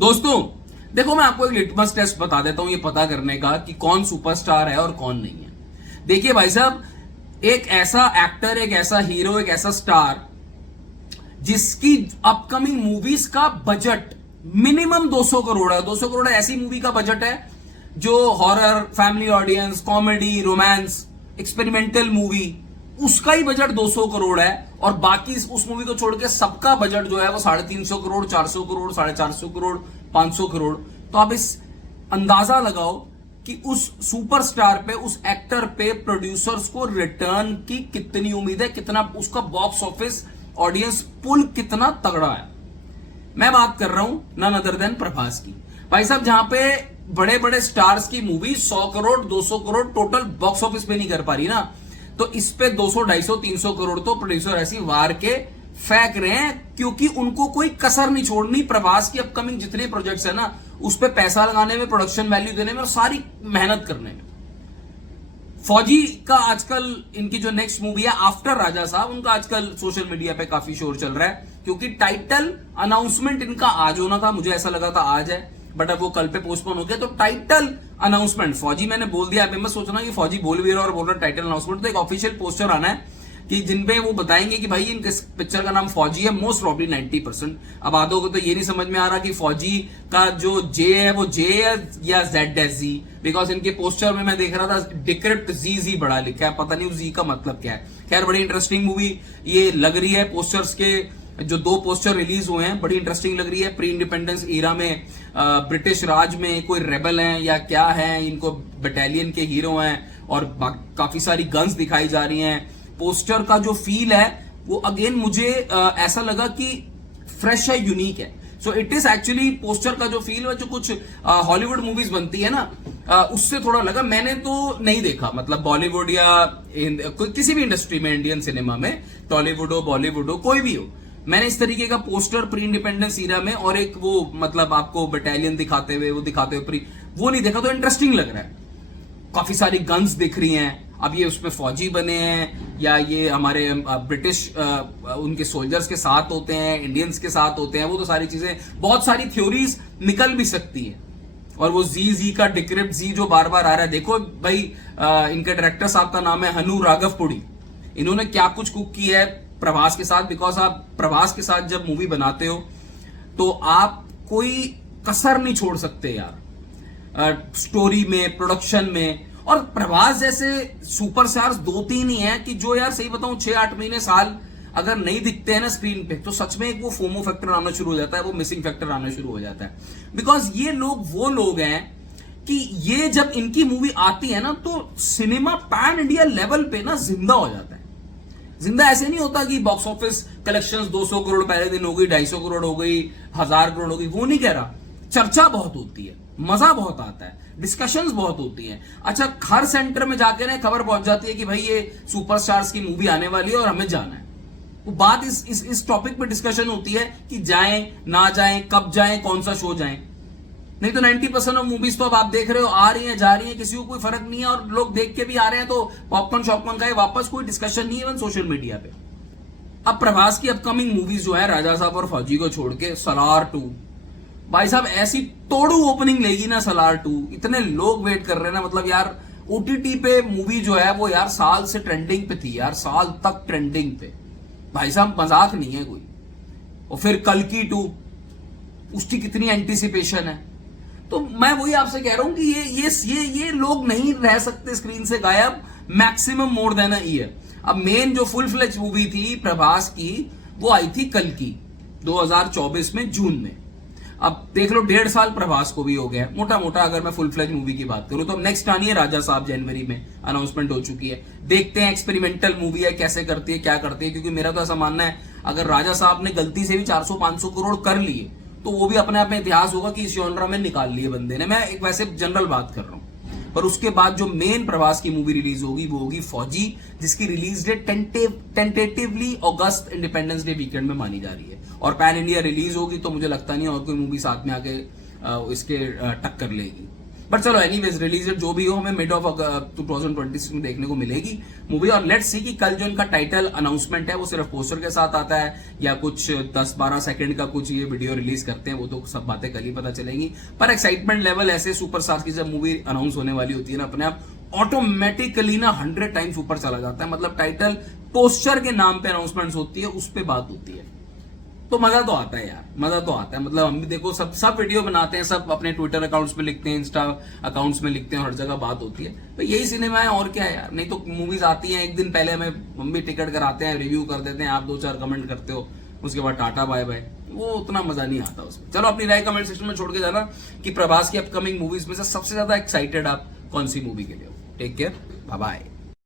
दोस्तों देखो, मैं आपको एक लिटमस टेस्ट बता देता हूं ये पता करने का कि कौन सुपरस्टार है और कौन नहीं है। देखिए भाई साहब, एक ऐसा एक्टर, एक ऐसा हीरो, एक ऐसा स्टार जिसकी अपकमिंग मूवीज का बजट मिनिमम 200 करोड़ है। 200 करोड़ ऐसी मूवी का बजट है जो horror, family audience, comedy, romance, experimental movie, उसका ही बजट 200 करोड़ है। और बाकी उस मूवी को छोड़ के सबका बजट जो है वो 350 करोड़, 400 करोड़, 450 करोड़, 500 करोड़। तो आप इस अंदाजा लगाओ कि उस सुपरस्टार पे, उस एक्टर पे प्रोड्यूसर्स को रिटर्न की कितनी उम्मीद है, कितना उसका बॉक्स ऑफिस ऑडियंस पुल कितना तगड़ा है। मैं बात कर रहा हूं नन अदर देन प्रभास की। भाई साहब, जहां पे बड़े बड़े स्टार्स की movie 100 crore, 200 crore total box office पे नहीं कर पा रही ना, तो इस पे 200, 250, 300 करोड़ तो प्रोड्यूसर ऐसी वार के फेंक रहे हैं, क्योंकि उनको कोई कसर नहीं छोड़नी। प्रभास की अपकमिंग जितने प्रोजेक्ट्स है ना, उस पे पैसा लगाने में, प्रोडक्शन वैल्यू देने में और सारी मेहनत करने में। फौजी का आजकल, इनकी जो नेक्स्ट मूवी है आफ्टर राजा साहब, उनका आजकल सोशल मीडिया पे काफी शोर चल रहा है, क्योंकि टाइटल अनाउंसमेंट इनका आज होना था। मुझे ऐसा लगा था आज है, बट अब वो कल पे पोस्टपोन हो गया। तो टाइटल अनाउंसमेंट फौजी, मैंने बोल दिया, अब मैं सोचना कि फौजी बोल भी रहा और बोल रहा टाइटल अनाउंसमेंट। तो एक ऑफिशियल पोस्टर आना है कि जिनपे वो बताएंगे कि भाई इनके पिक्चर का नाम फौजी है, मोस्ट प्रॉब्ली 90%। अब आधों को तो ये नहीं समझ में आ रहा कि फौजी का जो जे है वो जे है या जेड है जी, बिकॉज इनके पोस्टर में मैं देख रहा था डिक्रिप्ट जी बड़ा लिखा है, पता नहीं उस जी का मतलब क्या है। खैर, बड़ी इंटरेस्टिंग मूवी ये लग रही है। पोस्टर्स के जो 2 पोस्टर रिलीज हुए हैं बड़ी इंटरेस्टिंग लग रही है। प्री इंडिपेंडेंस ईरा में ब्रिटिश राज में कोई रेबल हैं या क्या है, इनको बटालियन के हीरो हैं और काफी सारी गन्स दिखाई जा रही हैं। पोस्टर का जो फील है वो अगेन मुझे ऐसा लगा कि फ्रेश है, यूनिक है। So it is actually poster का जो फील है, जो कुछ हॉलीवुड मूवीज बनती है ना, उससे थोड़ा लगा। मैंने तो नहीं देखा, मतलब बॉलीवुड या किसी भी इंडस्ट्री में, इंडियन सिनेमा में, टॉलीवुड हो, बॉलीवुड हो, कोई भी हो, मैंने इस तरीके का पोस्टर प्री इंडिपेंडेंस ईरा में और एक वो मतलब आपको बटालियन दिखाते हुए वो नहीं देखा। तो इंटरेस्टिंग लग रहा है, काफी सारी गन्स दिख रही हैं। अब ये उसमें फौजी बने हैं या ये हमारे ब्रिटिश उनके सोल्जर्स के साथ होते हैं, इंडियंस के साथ होते हैं, वो तो सारी चीजें, बहुत सारी थ्योरीज निकल भी सकती है। और वो जी का डिक्रिप्ट जी जो बार बार आ रहा है, देखो भाई, इनके डायरेक्टर साहब का नाम है हनु राघवपुड़ी। इन्होंने क्या कुछ कुक किया है प्रभास के साथ, बिकॉज आप प्रभास के साथ जब मूवी बनाते हो तो आप कोई कसर नहीं छोड़ सकते यार, स्टोरी में, प्रोडक्शन में। और प्रभास जैसे सुपरस्टार्स 2-3 ही हैं कि जो यार सही बताऊं 6-8 महीने, साल अगर नहीं दिखते हैं ना स्क्रीन पे, तो सच में एक वो फोमो फैक्टर आना शुरू हो जाता है, वो मिसिंग फैक्टर आना शुरू हो जाता है। बिकॉज ये लोग वो लोग हैं कि ये जब इनकी मूवी आती है ना, तो सिनेमा पैन इंडिया लेवल पे ना जिंदा हो जाता है। जिंदा ऐसे नहीं होता कि बॉक्स ऑफिस कलेक्शंस 200 करोड़ पहले दिन हो गई, 250 करोड़ हो गई, 1000 करोड़ हो गई, वो नहीं कह रहा। चर्चा बहुत होती है, मजा बहुत आता है, डिस्कशंस बहुत होती हैं। अच्छा, हर सेंटर में जाके ना खबर पहुंच जाती है कि भाई ये सुपरस्टार्स की मूवी आने वाली है और हमें जाना है। वो बात इस टॉपिक पे डिस्कशन होती है कि जाएं ना जाएं, कब जाएं, कौन सा शो जाएं। नहीं तो 90% ऑफ मूवीज तो अब आप देख रहे हो आ रही हैं, जा रही हैं, किसी को कोई फर्क नहीं है, और लोग देख के भी आ रहे हैं तो पॉपकॉर्न शॉपकॉर्न का वापस कोई डिस्कशन नहीं है इवन सोशल मीडिया पे। अब प्रभास की अपकमिंग मूवीज जो है राजा साहब और फौजी को छोड़ के सलार 2, भाई साहब ऐसी तोड़ू ओपनिंग लेगी ना सलार 2, इतने लोग वेट कर रहे हैं ना। मतलब यार ओटीटी पे मूवी जो है वो यार साल से ट्रेंडिंग पे थी यार, साल तक ट्रेंडिंग पे, भाई साहब मजाक नहीं है कोई। और फिर कल्कि 2, उसकी कितनी एंटिसिपेशन है। तो मैं वही आपसे कह रहा हूं कि ये लोग नहीं रह सकते स्क्रीन से गायब maximum more than a year. अब मेन जो फुल फ्लेज मूवी थी प्रभास की, वो आई थी कल्कि 2024 में जून में। अब देख लो 1.5 साल प्रभास को भी हो गया मोटा मोटा, अगर मैं फुल फ्लेज मूवी की बात करूं। तो अब नेक्स्ट आनी है राजा साहब, जनवरी में अनाउंसमेंट हो चुकी है। देखते हैं, एक्सपेरिमेंटल मूवी है, कैसे करती है, क्या करती है। क्योंकि मेरा तो ऐसा मानना है, अगर राजा साहब ने गलती से भी 400-500 करोड़ कर लिए तो वो भी अपने आप में इतिहास होगा कि इस जॉनरा में निकाल लिए बंदे ने। मैं एक वैसे जनरल बात कर रहा हूं। पर उसके बाद जो मेन प्रभास की मूवी रिलीज होगी वो होगी फौजी, जिसकी रिलीज डेट टेंटेटिवली अगस्त इंडिपेंडेंस डे वीकेंड में मानी जा रही है। और पैन इंडिया रिलीज होगी तो मुझे लगता नहीं और कोई मूवी साथ में आके इसके टक्कर लेगी। बट चलो एनीवेज रिलीज जो भी हो हमें मिड ऑफ 2026 में देखने को मिलेगी मूवी। और लेट्स सी कि कल जो इनका टाइटल अनाउंसमेंट है वो सिर्फ पोस्टर के साथ आता है या कुछ 10-12 सेकंड का कुछ ये वीडियो रिलीज करते हैं, वो तो सब बातें कल ही पता चलेंगी। पर एक्साइटमेंट लेवल ऐसे सुपरस्टार की जब मूवी अनाउंस होने वाली होती है ना, अपने आप ऑटोमेटिकली ना 100 टाइम्स ऊपर चला जाता है। मतलब टाइटल पोस्टर के नाम पे अनाउंसमेंट होती है, उस पे बात होती है, तो मजा तो आता है यार, मजा तो आता है। मतलब हम भी देखो सब वीडियो बनाते हैं, सब अपने ट्विटर अकाउंट्स में लिखते हैं, इंस्टा अकाउंट्स में लिखते हैं, हर जगह बात होती है। तो यही सिनेमा है और क्या है यार। नहीं तो मूवीज आती हैं एक दिन पहले हमें, हम भी टिकट कराते हैं, रिव्यू कर देते हैं, आप 2-4 कमेंट करते हो, उसके बाद टाटा बाय बाय, वो उतना मजा नहीं आता उसमें। चलो अपनी राय कमेंट सेक्शन में छोड़ के जाना कि प्रभास की अपकमिंग मूवीज में से सबसे ज्यादा एक्साइटेड आप कौन सी मूवी के लिए हो। Take care, bye bye.